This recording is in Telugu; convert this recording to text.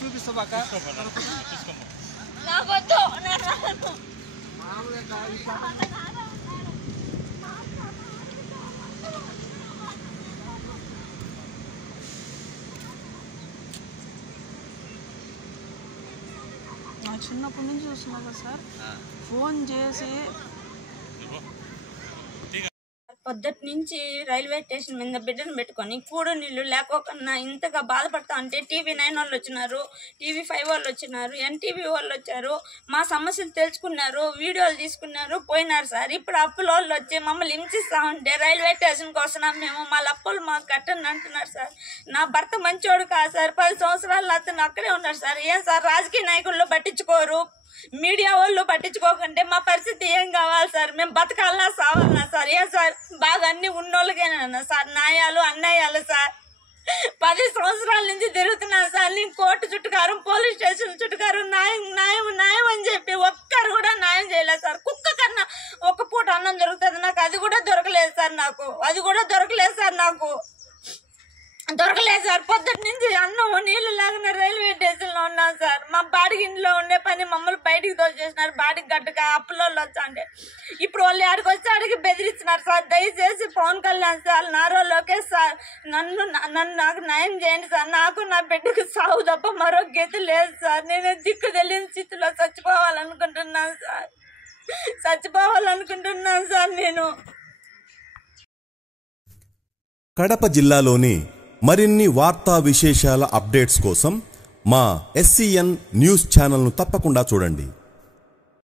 చూపిస్తాబాక చిన్నప్పటి నుంచి చూస్తున్నా కదా సార్ ఫోన్ చేసి పొద్దుటి నుంచి రైల్వే స్టేషన్ మీద బిడ్డను పెట్టుకొని కూడు నీళ్లు లేకోకుండా ఇంతగా బాధపడతా అంటే TV9 వాళ్ళు వచ్చినారు, TV5 వాళ్ళు వచ్చినారు, NTV వాళ్ళు వచ్చారు, మా సమస్యలు తెలుసుకున్నారు, వీడియోలు తీసుకున్నారు, పోయినారు సార్. ఇప్పుడు అప్పుల వాళ్ళు వచ్చి మమ్మల్ని హింసిస్తా ఉంటే రైల్వే స్టేషన్కి వస్తున్నాం మేము, మా అప్పులు మాకు కట్టండి అంటున్నారు సార్. నా భర్త మంచోడు కాదు సార్, 10 సంవత్సరాలు అతను అక్కడే ఉన్నారు సార్. ఏం సార్ రాజకీయ నాయకుల్లో పట్టించుకోరు, మీడియా వాళ్ళు పట్టించుకోకుంటే మా పరిస్థితి ఏం కావాలి సార్? మేము బతకాలనా సావాలనా సార్? ఏం సార్ బాగా అన్ని ఉన్నోళ్ళకేనా సార్ న్యాయాలు అన్యాయాలు సార్? 10 సంవత్సరాల నుంచి తిరుగుతున్నాను సార్. నేను కోర్టు చుట్టుకారం, పోలీస్ స్టేషన్ చుట్టుకారం, న్యాయం న్యాయం న్యాయం అని చెప్పి ఒక్కరు కూడా న్యాయం చేయలేదు సార్. కుక్క కన్నా ఒక పూట అన్నం దొరుకుతుంది, నాకు అది కూడా దొరకలేదు సార్. దొరకలేదు సార్. పొద్దుటి నుంచి అన్నం నీళ్లు లేకుండా రైల్వే స్టేషన్ లో ఉన్నాం సార్. మా బాడికి ఇంట్లో ఉండే పని మమ్మల్ని బయటికి తోచేసినారు, బాడికి గట్టుగా అప్పులో వచ్చాంటే. ఇప్పుడు వాళ్ళు ఆడికి వచ్చి ఆడికి బెదిరిస్తున్నారు సార్. దయచేసి పవన్ కళ్యాణ్ సార్, నారా లోకేష్ సార్, నాకు న్యాయం చేయండి సార్. నాకు నా బిడ్డకు సాగు తప్ప మరో గతి లేదు సార్. నేను దిక్కు తెలియని స్థితిలో చచ్చిపోవాలనుకుంటున్నాను సార్. నేను కడప జిల్లాలోని మరిన్ని వార్తా విశేషాల అప్డేట్స్ కోసం మా SCN న్యూస్ ఛానల్ను తప్పకుండా చూడండి.